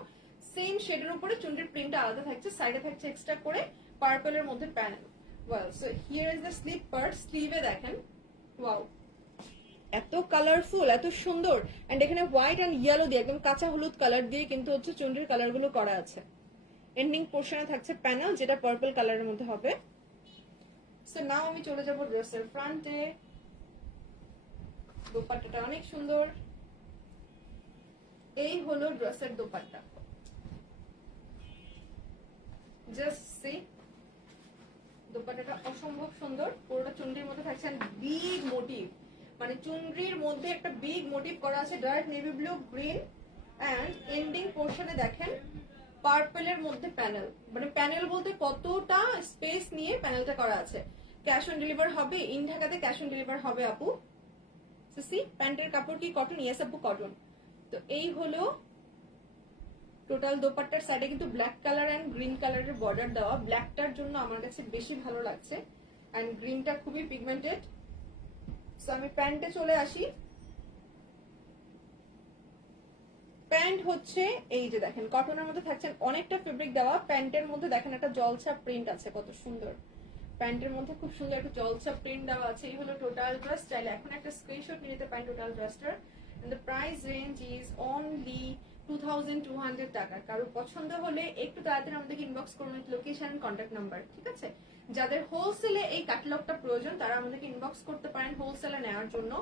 সেম শেডের উপরে চুন্ডির প্রিন্টটা আলাদা থাকছে। সাইডে থাকছে এক্সট্রা করে পার্পলের মধ্যে panel. Well, so here is the sleeve part. স্লিভে দেখেন ওয়াও, এত কালারফুল, এত সুন্দর। এন্ড এখানে হোয়াইট এন্ড ইয়েলো দিয়ে একদম কাঁচা হলুদ কালার দিয়ে কিন্তু হচ্ছে চুন্ডির কালার গুলো করা আছে। এন্ডিং পোর্শনে থাকছে প্যানেল, যেটা পার্পল কালারের মধ্যে হবে। সো নাও আমি চলে যাব ড্রেসের ফ্রন্টে। দোপাট্টাটা অনেক সুন্দর। এই হলো ড্রেসের দোপাট্টা, জাস্ট সি। দোপাট্টাটা অসম্ভব সুন্দর, পুরোটা চুন্ডির মধ্যে থাকছে বিগ মোটিভ, মানে চুনরির মধ্যে একটা বিগ মোটিভ করা আছে, dark navy blue, green. And ending পোর্শনে দেখেন পার্পলের মধ্যে প্যানেল, মানে প্যানেল বলতে কতটা স্পেস নিয়ে প্যানেলটা করা আছে। ক্যাশ অন ডেলিভার হবে, ইন ঢাকাতে ক্যাশ অন ডেলিভার হবে আপু। সি প্যান্টের কাপড় কি কটন? ইয়েস আপু কটন। তো এই হলো টোটাল দোপাট্টার। সাইডে কিন্তু ব্ল্যাক কালার এন্ড গ্রিন কালারের বর্ডার দেওয়া। ব্ল্যাকটার জন্য আমার কাছে বেশি ভালো লাগছে, এন্ড গ্রিনটা খুবই পিগমেন্টেড। সো আমি প্যান্টে চলে আসি। প্যান্ট হচ্ছে এই যে দেখেন কটনের মধ্যে থাকছেন, অনেকটা ফেব্রিক দেওয়া। প্যান্টের মধ্যে দেখেন একটা জলছাপ প্রিন্ট আছে, কত সুন্দর। প্যান্টের মধ্যে খুব সুন্দর একটা জলছাপ প্রিন্ট দেওয়া আছে। এই হলো টোটাল ড্রেস। চাইলে এখন একটা স্ক্রিনশট নিতে পারেন টোটাল ড্রেসটার। And the price range is only 2200 টাকা। কারো পছন্দ হলে একটু তাড়াতাড়ি আমাদেরকে ইনবক্স করুন লোকেশন এন্ড কন্ট্যাক্ট নাম্বার, ঠিক আছে। যাদের হোলসেলে এই ক্যাটালগটা প্রয়োজন তারা আমাদেরকে ইনবক্স করতে পারেন হোলসেলে নেওয়ার জন্য,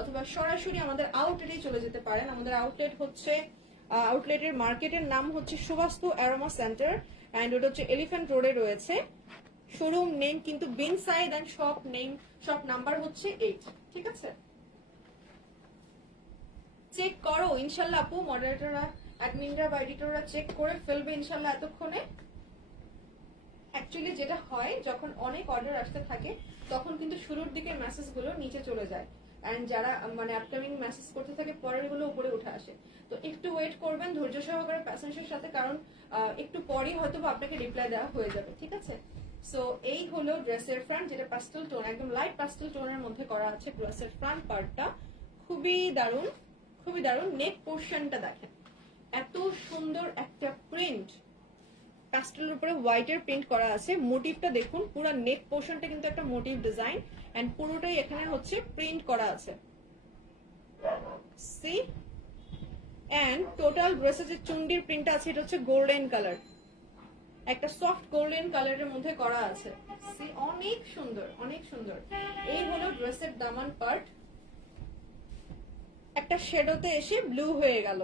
অথবা সরাসরি আমাদের আউটলেটে চলে যেতে পারেন। আমাদের আউটলেট হচ্ছে আউটলেটের মার্কেটের নাম হচ্ছে সুবাস্তু অ্যারোমা সেন্টার, এন্ড ওটা হচ্ছে এলিফ্যান্ট রোডে রয়েছে। শোরুম নেম কিন্তু বিন সাইড, and shop name, shop number হচ্ছে 8, ঠিক আছে। চেক করো ইনশাল্লাহ আপু, মডারেটররা, অ্যাডমিনরা বা এডিটররা চেক করে ফেলবে ইনশাল্লাহ এতক্ষণে। অ্যাকচুয়ালি যেটা হয় যখন অনেক অর্ডার আসতে থাকে তখন কিন্তু শুরুর দিকের মেসেজ গুলো নিচে চলে যায়, এন্ড যারা মানে আপকামিং মেসেজ করতে থাকে পরের গুলো উপরে উঠে আসে। তো একটু ওয়েট করবেন ধৈর্য সহকারে প্যাসেন্সের সাথে, কারণ একটু পরেই হয়তো আপনাকে রিপ্লাই দেওয়া হয়ে যাবে, ঠিক আছে। সো এই হলো ড্রেসের ফ্রন্ট, যেটা পাস্টেল টোন, একদম লাইট পাস্টেল টোনের মধ্যে করা আছে ড্রেসের ফ্রন্ট পার্টটা। খুবই দারুণ, খুবই দারুণ। নেক পোর্শনটা দেখেন, এত সুন্দর একটা প্রিন্ট, প্যাস্টেলের উপরে হোয়াইটের প্রিন্ট করা আছে। মোটিভটা দেখুন, পুরো নেক পোর্শনটা কিন্তু একটা মোটিভ ডিজাইন, এন্ড পুরোটাই এখানে হচ্ছে প্রিন্ট করা আছে। সি এন্ড টোটাল ড্রেসের যে চুন্ডির প্রিন্ট আছে এটা হচ্ছে গোল্ডেন কালার, একটা সফট গোল্ডেন কালারের মধ্যে করা আছে। সি অনেক সুন্দর, অনেক সুন্দর। এই হলো ড্রেসের দামান পার্ট। একটা শেডোতে এসে ব্লু হয়ে গেল,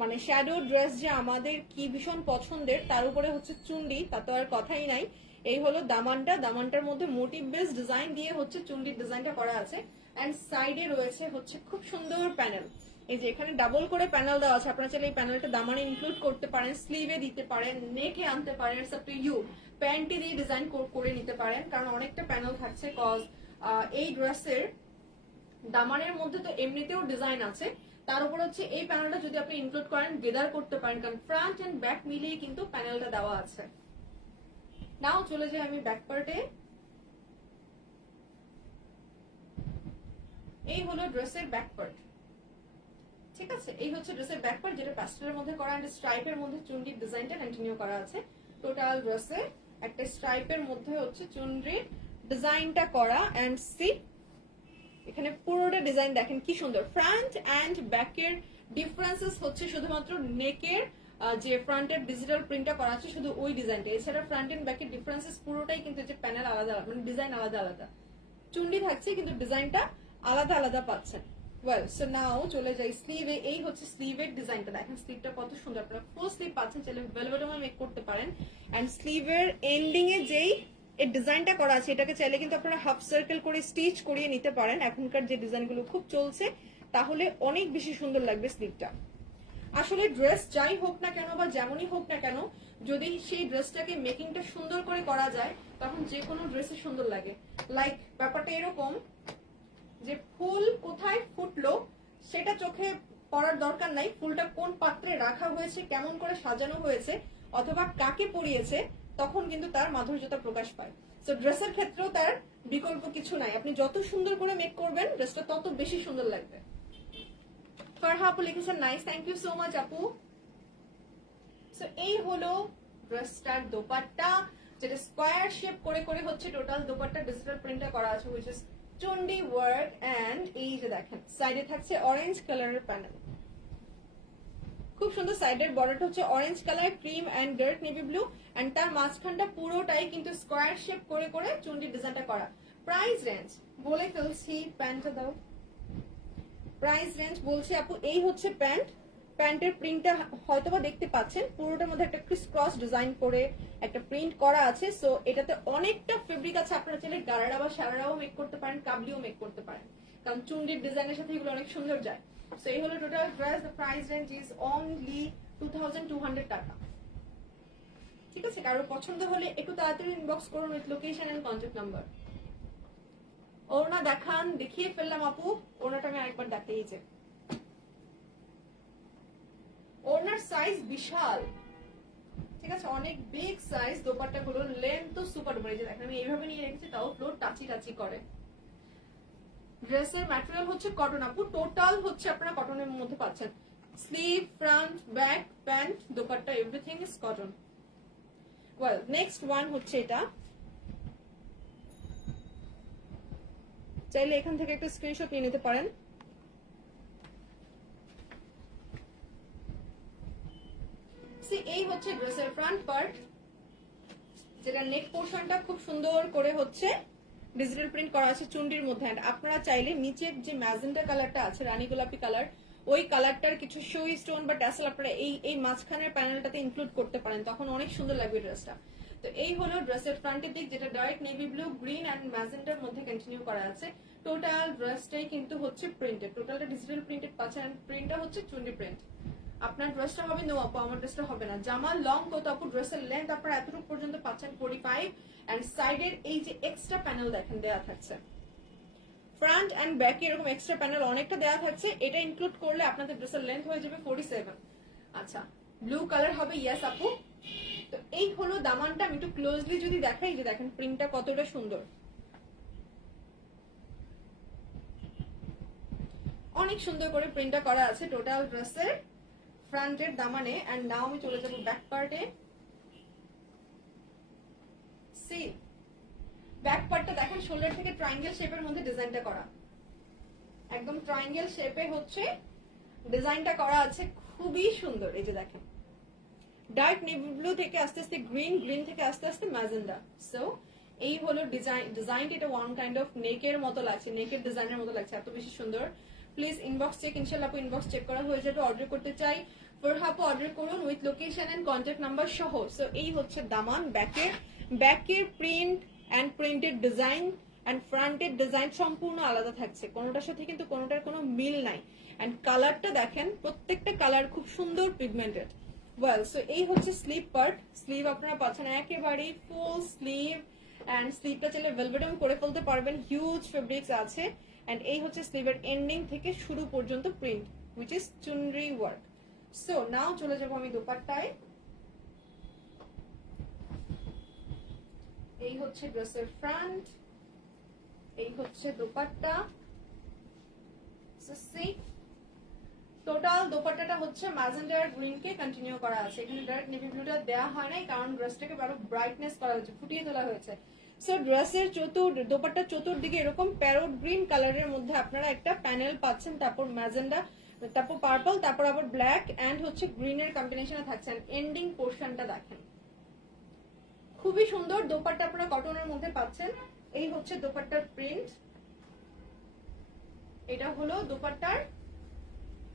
মানে শ্যাডো ড্রেস যে আমাদের কি ভীষণ পছন্দের, তার উপরে হচ্ছে চুন্ডি, তা তো আর কথাই নাই। এই হলো দামানটা, দামানটার মধ্যে মোটিভ বেস ডিজাইন দিয়ে হচ্ছে চুন্ডির ডিজাইনটা করা আছে, এন্ড সাইডে রয়েছে হচ্ছে খুব সুন্দর প্যানেল। এই যে এখানে ডাবল করে প্যানেল দেওয়া আছে, আপনারা চাইলে এই প্যানেলটা দামানে ইনক্লুড করতে পারেন, স্লিভে দিতে পারেন, নেকে আনতে পারেন, ইটস আপ টু ইউ। প্যান্টে দিয়ে ডিজাইন করে নিতে পারেন, কারণ অনেকটা প্যানেল থাকছে। কজ এই ড্রেসের দামানের মধ্যে তো এমনিতেও ডিজাইন আছে, তার উপর হচ্ছে এই প্যানেলটা যদি আপনি ইনক্লুড করেন গেদার করতে পারেন, কারণ ফ্রন্ট এন্ড ব্যাক মিলিয়ে কিন্তু প্যানেলটা দেওয়া আছে। নাও চলে যাই আমি ব্যাক পার্টে। এই হলো ড্রেসের ব্যাক পার্ট, ঠিক আছে। এই হচ্ছে ড্রেসের ব্যাক পার্ট, যেটা প্যাস্টেলের মধ্যে করা, এন্ড স্ট্রাইপের মধ্যে চুন্ডির ডিজাইনটা কন্টিনিউ করা আছে। টোটাল ড্রেসে একটা স্ট্রাইপের মধ্যে হচ্ছে চুন্ডির ডিজাইনটা করা, এন্ড সি এখানে পুরোটা ডিজাইন দেখেন কি সুন্দর। ফ্রন্ট অ্যান্ড ব্যাকের ডিফারেন্সেস হচ্ছে শুধুমাত্র নেকের যে ফ্রন্টের ডিজিটাল প্রিন্টটা করা আছে শুধু ওই ডিজাইনটা, এছাড়া ফ্রন্ট এন্ড ব্যাকের ডিফারেন্সেস পুরোটাই কিন্তু যে প্যানেল আলাদা আলাদা, মানে ডিজাইন আলাদা আলাদা, চুন্ডি থাকছে কিন্তু ডিজাইনটা আলাদা আলাদা পাচ্ছেন। ওয়েল সো নাও চলে যাই স্লিভে। এই হচ্ছে স্লিভের ডিজাইনটা, দেখেন স্লিভটা কত সুন্দর, আপনারা ফুল স্লিভ পাচ্ছেন, চাইলে ভেলভেটও মেক করতে পারেন। এন্ড স্লিভের এন্ডিং এ যেই এই ডিজাইনটা করা আছে এটাকে চাইলে কিন্তু আপনারা হাফ সার্কেল করে স্টিচ করিয়ে নিতে পারেন, এখনকার যে ডিজাইনগুলো খুব চলছে, তাহলে অনেক বেশি সুন্দর লাগবে স্লিভটা। আসলে ড্রেস যাই হোক না কেন বা যেমনই হোক না কেন, যদি সেই ড্রেসটাকে মেকিংটা সুন্দর করে করা যায় তখন যে কোনো ড্রেসে সুন্দর লাগে। লাইক ব্যাপারটা এরকম যে ফুল কোথায় ফুটলো সেটা চোখে পড়ার দরকার নাই, ফুলটা কোন পাত্রে রাখা হয়েছে, কেমন করে সাজানো হয়েছে, অথবা কাকে পরিয়েছে, তখন কিন্তু তার মাধুর্যতা প্রকাশ পায়। সো ড্রেসের ক্ষেত্রেও তার বিকল্প কিছু নাই, আপনি যত সুন্দর করে মেক করবেন ড্রেসটা তত বেশি সুন্দর লাগবে। ফারহা আপু লিখেছেন nice, thank you so much আপু। সো এই হলো ড্রেসটার দোপাট্টা, যেটা স্কোয়ার শেপ করে করে হচ্ছে টোটাল দোপাট্টা ডিজিটাল প্রিন্টটা করা আছে, হুইচ ইজ চন্ডি ওয়ার্ক। এন্ড এই যে দেখেন সাইডে থাকছে অরেঞ্জ কালারের প্যানেল, খুব সুন্দর। সাইডের বর্ডারটা হচ্ছে orange colour, cream and dark navy blue, and তার মাঝখানটা পুরোটাই কিন্তু স্কোয়ার শেপ করে করে চুন্ডি ডিজাইনটা করা। প্রাইস রেঞ্জ বলে ফেলছি, প্যান্টটা দাও। প্রাইস রেঞ্জ বলছি আপু, এই হচ্ছে প্যান্ট, প্যান্টের প্রিন্টটা হয়তোবা দেখতে পাচ্ছেন, পুরোটার মধ্যে একটা ক্রিস ক্রস ডিজাইন করে একটা প্রিন্ট করা আছে। সো এটাতে অনেকটা ফেব্রিক আছে, আপনারা চাইলে গারারা বা সারারাও মেক করতে পারেন, কাবলিও মেক করতে পারেন, কারণ চুন্ডির ডিজাইনের সাথে এগুলো অনেক সুন্দর যায়। সো এই হলো total dress, the price range is only 2200 টাকা। ঠিক আছে, কারো পছন্দ হলে একটু তাড়াতাড়ি ইনবক্স করুন with location and contact number. ওড়না দেখান, দেখিয়ে ফেললাম আপু, ওড়নাটা আমি আরেকবার দেখাই। যে ওড়নার সাইজ বিশাল, ঠিক আছে, অনেক বিগ সাইজ। দোপাট্টা গুলো লেন্থ তো সুপার ডুপার, যে দেখেন আমি এইভাবে নিয়ে রেখেছি, তাও ফ্লোর টাচি টাচি করে। ড্রেসের ম্যাটেরিয়াল হচ্ছে কটন আপু, টোটাল হচ্ছে আপনারা কটনের মধ্যে পাচ্ছেন। Sleeve, front, back, pant, dupatta everything is cotton. Well next one হচ্ছে এটা, চাইলে এখান থেকে একটা স্ক্রিনশট নিয়ে নিতে পারেন। এই হচ্ছে ড্রেসের ফ্রন্ট পার্ট, যেটা নেক পোর্শনটা খুব সুন্দর করে হচ্ছে ডিজিটাল প্রিন্ট করা আছে চুন্ডির মধ্যে। আপনারা চাইলে নিচের যে ম্যাজেন্টা কালারটা আছে, রানী গোলাপি কালার, ওই কালারটার কিছু শো স্টোন বা ট্যাসেল আপনারা এই মাঝখানের প্যানেলটাতে ইনক্লুড করতে পারেন, তখন অনেক সুন্দর লাগবে ড্রেসটা। তো এই হলো ড্রেসের ফ্রন্টের দিক, যেটা dark navy blue, green and ম্যাজেন্টার মধ্যে কন্টিনিউ করা আছে। টোটাল ড্রেসটাই কিন্তু হচ্ছে প্রিন্টেড, টোটালটা ডিজিটাল প্রিন্টেড পাচ্ছেন, প্রিন্টটা হচ্ছে চুন্ডি প্রিন্ট। আপনার ড্রেসটা হবে নো আপু, আমার ড্রেসটা হবে না। জামা লং কত আপু? ড্রেসের লেন্থ আপনারা এতটুকু পর্যন্ত পাচ্ছেন 45, এন্ড সাইডের এই যে এক্সট্রা প্যানেল দেখেন দেয়া থাকছে, ফ্রন্ট এন্ড ব্যাকে এরকম এক্সট্রা প্যানেল অনেকটা দেয়া থাকছে, এটা ইনক্লুড করলে আপনাদের ড্রেসের লেন্থ হয়ে যাবে 47। আচ্ছা, ব্লু কালার হবে, ইয়েস আপু। তো এই হলো দামানটা, আমি একটু ক্লোজলি যদি দেখাই, যে দেখেন প্রিন্টটা কতটা সুন্দর, অনেক সুন্দর করে প্রিন্টটা করা আছে টোটাল ড্রেসের ফ্রন্টের দামানে। এন্ড নাও আমি চলে যাব ব্যাক পার্টে। সি ব্যাক পার্টটা দেখেন, শোল্ডার থেকে ট্রায়াঙ্গেল শেপের মধ্যে ডিজাইনটা করা, একদম ট্রায়াঙ্গেল শেপে হচ্ছে ডিজাইনটা করা আছে, খুবই সুন্দর। এই যে দেখেন ডার্ক নেভি ব্লু থেকে আস্তে আস্তে গ্রিন, গ্রিন থেকে আস্তে আস্তে ম্যাজেন্ডা। সো এই হলো ডিজাইন, এটা ওয়ান কাইন্ড অফ নেকের মতো লাগছে, নেকের ডিজাইনের মতো লাগছে, এত বেশি সুন্দর। প্লিজ ইনবক্স চেক, ইনশাআল্লাহ আপু ইনবক্স চেক করা হয়ে যাবে। অর্ডার করতে চাই ফরহাপু অর্ডার করুন with location and contact number সহ। সো এই হচ্ছে দামান, ব্যাকের print and printed design and ফ্রন্টের ডিজাইন সম্পূর্ণ আলাদা থাকছে, কোনোটার সাথে কিন্তু কোনোটার কোনো মিল নাই। এন্ড কালারটা দেখেন, প্রত্যেকটা কালার খুব সুন্দর পিগমেন্টেড। ওয়েল সো এই হচ্ছে স্লিভ পার্ট, স্লিভ আপনারা পাচ্ছেন একেবারেই ফুল স্লিভ, এন্ড স্লিভটা চাইলে ভেলভেটম করে ফেলতে পারবেন, হিউজ ফেব্রিক্স আছে। এন্ড এই হচ্ছে স্লিভের এন্ডিং থেকে শুরু পর্যন্ত প্রিন্ট, হুইচ ইজ চুনরি ওয়ার্ক। সো নাও চলে যাবো আমি দোপাট্টায়। এই হচ্ছে ড্রেসের ফ্রন্ট, এই হচ্ছে দোপাট্টা। টোটাল দোপাট্টাটা হচ্ছে ম্যাজেন্ডা আর গ্রিন কে কন্টিনিউ করা আছে, এখানে ডার্ক নেভি ব্লুটা দেওয়া হয় নাই, কারণ ড্রেসটাকে আরো ব্রাইটনেস করা হয়েছে, ফুটিয়ে তোলা হয়েছে। সো ড্রেসের দোপাট্টার চতুর্দিকে এরকম প্যারোট গ্রিন কালারের মধ্যে আপনারা একটা প্যানেল পাচ্ছেন, তারপর ম্যাজেন্ডা, তারপর পার্পল, তারপর আবার ব্ল্যাক এন্ড হচ্ছে গ্রিনের কম্বিনেশনে থাকছে। এন্ডিং পোর্শনটা দেখেন খুবই সুন্দর। দোপাট্টা আপনারা কটনের মধ্যে পাচ্ছেন। এই হচ্ছে দোপাট্টার প্রিন্ট, এটা হলো দোপাট্টার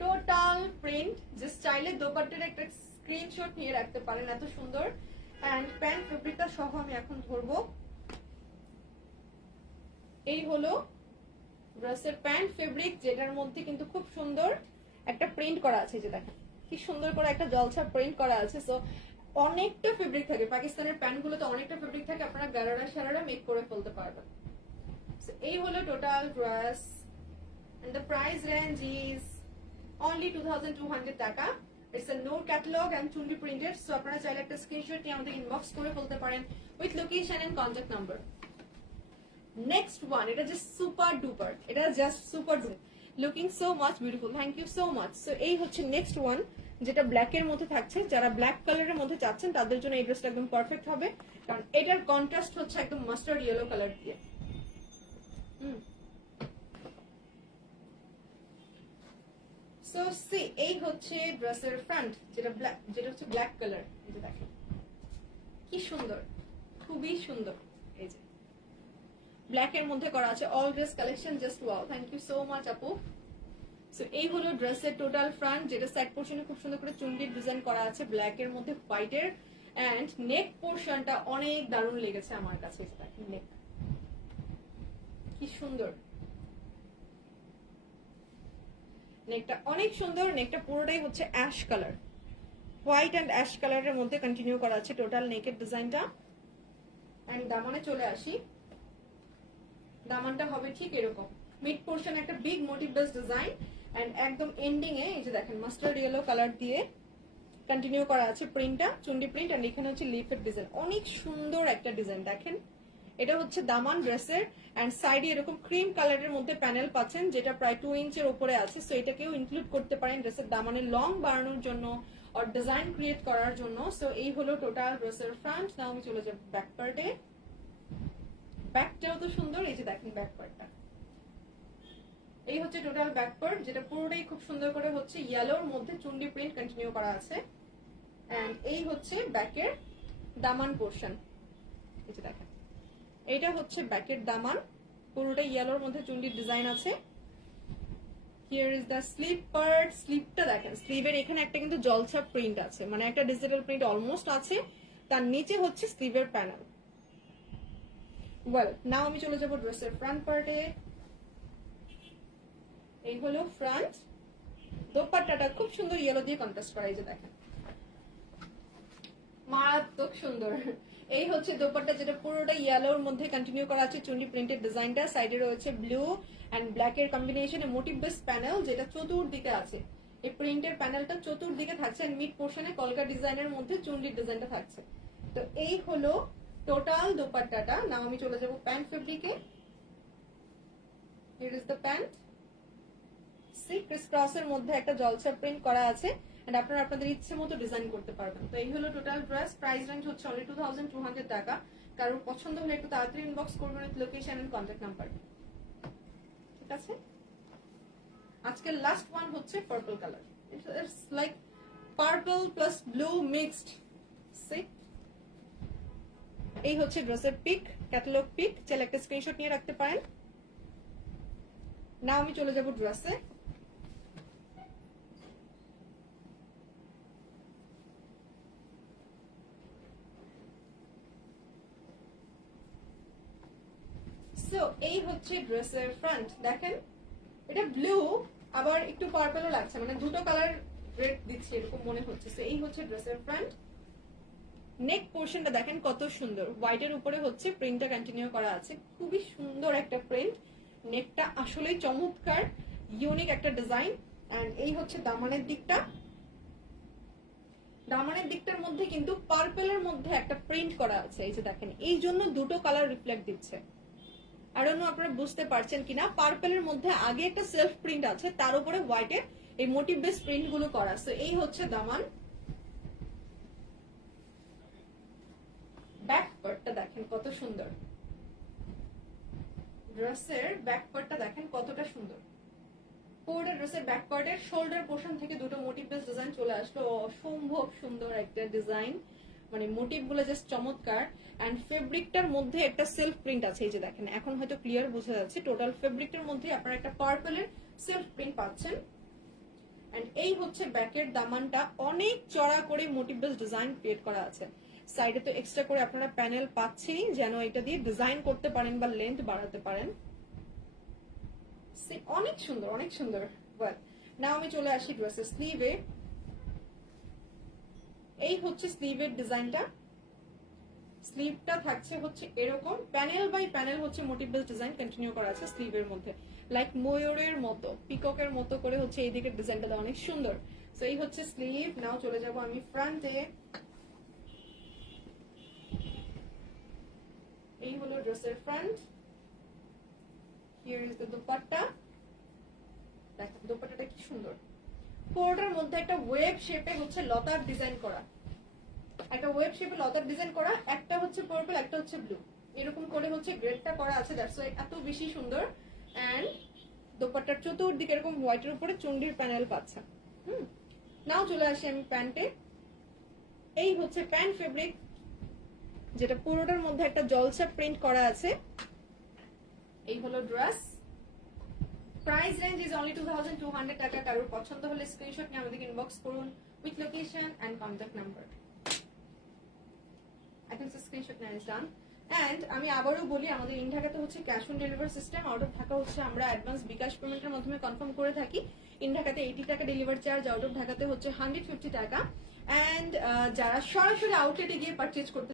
টোটাল প্রিন্ট। যে স্টাইলে দোপাট্টার একটা স্ক্রিনশট নিয়ে রাখতে পারেন, এত সুন্দর। এন্ড প্যান্ট ফেব্রিকটা সহ আমি এখন ধরবো। এই হলো ড্রেসের প্যান্ট ফেব্রিক, যেটার মধ্যে কিন্তু খুব সুন্দর একটা প্রিন্ট করা আছে। যে দেখেন কি সুন্দর করে একটা জলছাপ প্রিন্ট করা আছে। সো অনেকটা ফেব্রিক থাকে, পাকিস্তানের প্যান্ট গুলোতে অনেকটা ফেব্রিক থাকে, আপনারা গারারা সারারা মেক করে ফেলতে পারবেন। এই হলো total dress and the price range is only 2200 টাকা। It's a no catalog and chungi printed, so আপনারা চাইলে একটা স্ক্রিনশট নিয়ে আমাদের ইনবক্স করে ফেলতে পারেন with location and contact number। Next one, এটা জাস্ট সুপার ডুপার, এটা just super duper, looking so much beautiful, thank you so much. So এই হচ্ছে নেক্সট ওয়ান, যেটা ব্ল্যাক এর মধ্যে থাকছে। যারা ব্ল্যাক কালারের মধ্যে চাচ্ছেন তাদের জন্য এই ড্রেসটা একদম পারফেক্ট হবে, কারণ এটার কন্ট্রাস্ট হচ্ছে একদম মাস্টার্ড ইয়েলো কালার দিয়ে। সো সি এই হচ্ছে ড্রেসের ফ্রন্ট, যেটা হচ্ছে ব্ল্যাক কালার। এই যে দেখেন কি সুন্দর, খুবই সুন্দর। এই যে ব্ল্যাক এর মধ্যে করা আছে। All dress collection just wow, thank you so much আপু। সো এই হলো ড্রেসের টোটাল ফ্রন্ট, যেটা সাইড পোর্শনে খুব সুন্দর করে চুন্ডির ডিজাইন করা আছে ব্ল্যাক এর মধ্যে হোয়াইট এর। এন্ড নেক পোর্শনটা অনেক দারুণ লেগেছে আমার কাছে। নেক কি সুন্দর, নেকটা অনেক সুন্দর। নেকটা পুরোটাই হচ্ছে ash colour, white and ash কালারের মধ্যে কন্টিনিউ করা আছে টোটাল নেকের ডিজাইনটা। এন্ড দামানে চলে আসি, দামানটা হবে ঠিক এরকম, মিড পোর্শন একটা big motif base design and একদম এন্ডিং এ এই যে দেখেন মাস্টার্ড ইয়েলো কালার দিয়ে কন্টিনিউ করা আছে প্রিন্টটা, চুন্ডি প্রিন্ট। এন্ড এখানে হচ্ছে লিফের ডিজাইন, অনেক সুন্দর একটা ডিজাইন দেখেন। এটা হচ্ছে দামান ড্রেসের এন্ড সাইডে এরকম ক্রিম কালারের মধ্যে প্যানেল পাচ্ছেন, যেটা প্রায় 2 ইঞ্চের উপরে আছে। সো এটাকেও ইনক্লুড করতে পারেন ড্রেসের দামানের লং বাড়ানোর জন্য আর ডিজাইন ক্রিয়েট করার জন্য। সো এই হলো টোটাল ড্রেসের ফ্রন্ট। নাও আমি চলে যাব ব্যাক পার্টে। ব্যাকটাও তো সুন্দর, এই যে দেখেন ব্যাক পার্টটা। এই হচ্ছে টোটাল ব্যাক পার্ট, যেটা পুরোটাই খুব সুন্দর করে হচ্ছে ইয়েলোর মধ্যে চুন্ডি প্রিন্ট কন্টিনিউ করা আছে। এন্ড এই হচ্ছে ব্যাকের দামান পোর্শন, এই যে দেখেন এইটা হচ্ছে ব্যাকের দামান, পুরোটা ইয়েলোর মধ্যে চুন্ডির ডিজাইন আছে। Here is the sleeve part. স্লিভটা দেখেন, স্লিভের এখানে একটা কিন্তু জলছাপ প্রিন্ট আছে, মানে একটা ডিজিটাল প্রিন্ট অলমোস্ট আছে। তার নিচে হচ্ছে স্লিভের প্যানেল। ওয়েল নাও আমি চলে যাব ড্রেসের ফ্রন্ট পার্টে। এই হলো ফ্রন্ট, দোপাট্টাটা খুব সুন্দর ইয়েলো দিয়ে কন্ট্রাস্ট করা, এই যে দেখেন মারাত্মক সুন্দর। এই হচ্ছে দোপাট্টা, যেটা পুরোটা ইয়েলোর মধ্যে কন্টিনিউ করা আছে চুন্ডি প্রিন্টেড ডিজাইনটা। সাইডে রয়েছে ব্লু এন্ড ব্ল্যাক এর কম্বিনেশনে মোটিভ বেস প্যানেল, যেটা চতুর্দিকে আছে। এই প্রিন্টের প্যানেলটা চতুর্দিকে থাকছে এন্ড মিড পোর্শনে কলকা ডিজাইনের মধ্যে চুন্ডির ডিজাইনটা থাকছে। তো এই হলো টোটাল দোপাট্টাটা। নাও আমি চলে যাব প্যান্ট ফেব্রিকে। Here is the pant. See ক্রিস ক্রসের মধ্যে একটা জলছাপ প্রিন্ট করা আছে এন্ড আপনারা আপনাদের ইচ্ছে মতো ডিজাইন করতে পারবেন। তো এই হলো টোটাল ড্রেস। প্রাইস রেঞ্জ হচ্ছে অনলি 2200 টাকা। কারোর পছন্দ হলে একটু তাড়াতাড়ি ইনবক্স করবেন with location and contact number, ঠিক আছে? আজকের লাস্ট ওয়ান হচ্ছে purple colour. It's like purple plus blue mixed. See এই হচ্ছে ড্রেসের পিক, ক্যাটালগ পিক, চাইলে একটা স্ক্রিনশট নিয়ে রাখতে পারেন। নাও আমি চলে যাব ড্রেসে। সো এই হচ্ছে ড্রেসের ফ্রন্ট, দেখেন এটা ব্লু আবার একটু পার্পলও লাগছে, মানে দুটো কালার রেড দিচ্ছে এরকম মনে হচ্ছে। সো এই হচ্ছে ড্রেসের ফ্রন্ট। নেক পোর্শনটা দেখেন কত সুন্দর, হোয়াইটের উপরে হচ্ছে প্রিন্টটা কন্টিনিউ করা আছে, খুবই সুন্দর একটা প্রিন্ট। নেকটা আসলেই চমৎকার, ইউনিক একটা ডিজাইন। এন্ড এই হচ্ছে দামানের দিকটা। দামানের দিকটার মধ্যে কিন্তু পার্পলের মধ্যে একটা প্রিন্ট করা আছে, এই যে দেখেন, এই জন্য দুটো কালার রিফ্লেক্ট দিচ্ছে। আর অন্য আপনারা বুঝতে পারছেন কিনা, পার্পলের মধ্যে আগে একটা সেলফ প্রিন্ট আছে, তার উপরে হোয়াইটের এই মোটিভ বেস প্রিন্ট গুলো করা। সো এই হচ্ছে দামান। ব্যাক পার্টটা দেখেন কত সুন্দর, ড্রেসের ব্যাক পার্টটা দেখেন কতটা সুন্দর। পুরোটা ড্রেসের ব্যাক পার্টের শোল্ডার পোর্শন থেকে দুটো মোটিভ বেস ডিজাইন চলে আসলো, অসম্ভব সুন্দর একটা ডিজাইন, মানে মোটিভ গুলো জাস্ট চমৎকার। এন্ড ফেব্রিকটার মধ্যে একটা সেলফ প্রিন্ট আছে, এই যে দেখেন এখন হয়তো ক্লিয়ার বোঝা যাচ্ছে। টোটাল ফেব্রিকটার মধ্যে আপনারা একটা পার্পলের সেলফ প্রিন্ট পাচ্ছেন। এন্ড এই হচ্ছে ব্যাকের দামানটা, অনেক চড়া করে মোটিভ বেস ডিজাইন ক্রিয়েট করা আছে। সাইডে তো এক্সট্রা করে আপনারা প্যানেল পাচ্ছেনই, যেন এটা দিয়ে ডিজাইন করতে পারেন বা লেন্থ বাড়াতে পারেন। অনেক সুন্দর, অনেক সুন্দর। নাও আমি চলে আসি ড্রেসের স্লিভে। এই হচ্ছে স্লিভের ডিজাইনটা। স্লিভটা থাকছে হচ্ছে এরকম, প্যানেল বাই প্যানেল হচ্ছে মোটিভ বেস ডিজাইন কন্টিনিউ করা আছে স্লিভের মধ্যে, লাইক ময়ূরের মতো, পিককের মতো করে হচ্ছে এই দিকের ডিজাইনটা অনেক সুন্দর। সো এই হচ্ছে স্লিভ। নাও চলে যাব আমি ফ্রন্টে। এই হলো ড্রেসের front. Here is the dupatta. দেখেন দুপাট্টাটা কি সুন্দর, পুরোটার মধ্যে একটা ওয়েভ শেপে হচ্ছে লতার ডিজাইন করা, একটা ওয়েভ শেপে লতার ডিজাইন করা, একটা হচ্ছে পার্পল একটা হচ্ছে ব্লু, এরকম করে হচ্ছে গ্রেডটা করা আছে, দ্যাটস ওয়াই এত বেশি সুন্দর। এন্ড দোপাট্টার চতুর্দিকে এরকম হোয়াইটের উপরে চুন্ডির প্যানেল পাচ্ছে। নাও চলে আসি আমি প্যান্টে। এই হচ্ছে প্যান্ট ফেব্রিক, যেটা পুরোটার মধ্যে একটা জলসা প্রিন্ট করা আছে। এই হলো dress. Price range is only 2200 টাকা। কারোর পছন্দ হলে স্ক্রিনশট নিয়ে আমাদেরকে ইনবক্স করুন with location and contact number. I think screenshot now is done. And আমি আবারও বলি, আমাদের ইন ঢাকাতে হচ্ছে cash on delivery system, out of Dhaka হচ্ছে আমরা অ্যাডভান্স বিকাশ পেমেন্টের মাধ্যমে কনফার্ম করে থাকি। ইন ঢাকাতে 80 টাকা ডেলিভারি চার্জ, আউট অফ ঢাকাতে হচ্ছে 150 টাকা। এন্ড যারা সরাসরি আউটলেটে গিয়ে পারচেজ করতে